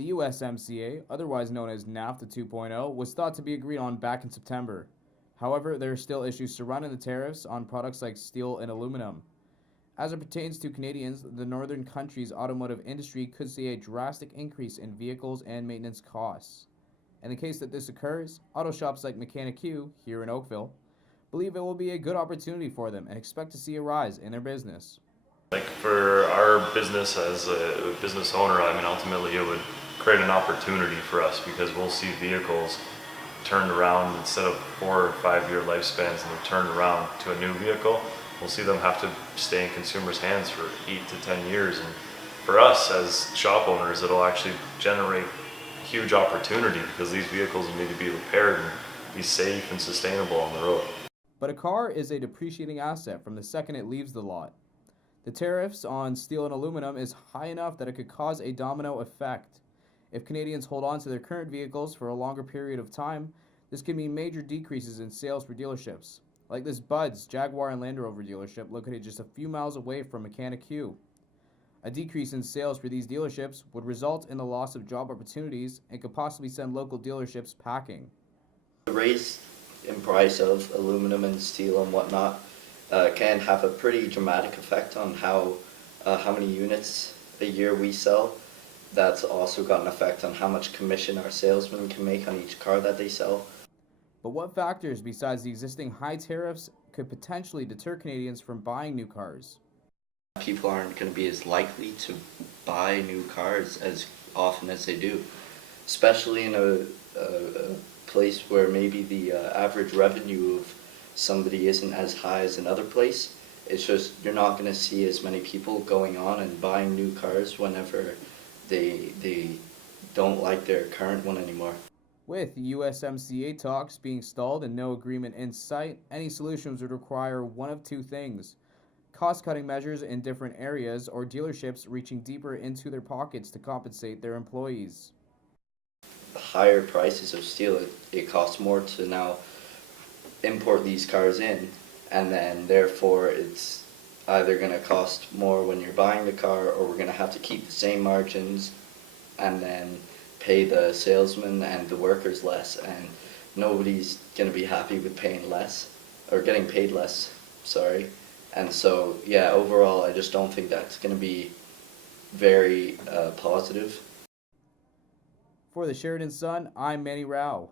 The USMCA, otherwise known as NAFTA 2.0, was thought to be agreed on back in September. However, there are still issues surrounding the tariffs on products like steel and aluminum. As it pertains to Canadians, the northern country's automotive industry could see a drastic increase in vehicles and maintenance costs. In the case that this occurs, auto shops like Mechaniq here in Oakville believe it will be a good opportunity for them and expect to see a rise in their business. Like for our business as a business owner, I mean, ultimately it would create an opportunity for us because we'll see vehicles turned around instead of 4 or 5 year lifespans and they're turned around to a new vehicle. We'll see them have to stay in consumers' hands for 8 to 10 years. And for us as shop owners, it'll actually generate a huge opportunity because these vehicles will need to be repaired and be safe and sustainable on the road. But a car is a depreciating asset from the second it leaves the lot. The tariffs on steel and aluminum is high enough that it could cause a domino effect. If Canadians hold on to their current vehicles for a longer period of time, this could mean major decreases in sales for dealerships, like this Bud's Jaguar and Land Rover dealership located just a few miles away from Mechaniq. A decrease in sales for these dealerships would result in the loss of job opportunities and could possibly send local dealerships packing. The raise in price of aluminum and steel and whatnot can have a pretty dramatic effect on how many units a year we sell. That's also got an effect on how much commission our salesmen can make on each car that they sell. But what factors besides the existing high tariffs could potentially deter Canadians from buying new cars? People aren't going to be as likely to buy new cars as often as they do, especially in a place where maybe the average revenue of somebody isn't as high as another place. It's just you're not going to see as many people going on and buying new cars whenever they don't like their current one anymore. With USMCA talks being stalled and no agreement in sight, any solutions would require one of two things: cost-cutting measures in different areas or dealerships reaching deeper into their pockets to compensate their employees. Higher prices of steel, it costs more to now import these cars in, and then therefore it's either going to cost more when you're buying the car, or we're going to have to keep the same margins and then pay the salesman and the workers less, and nobody's going to be happy with paying less or getting paid less, sorry. And so yeah, overall I just don't think that's going to be very positive. For the Sheridan Sun, I'm Manny Rao.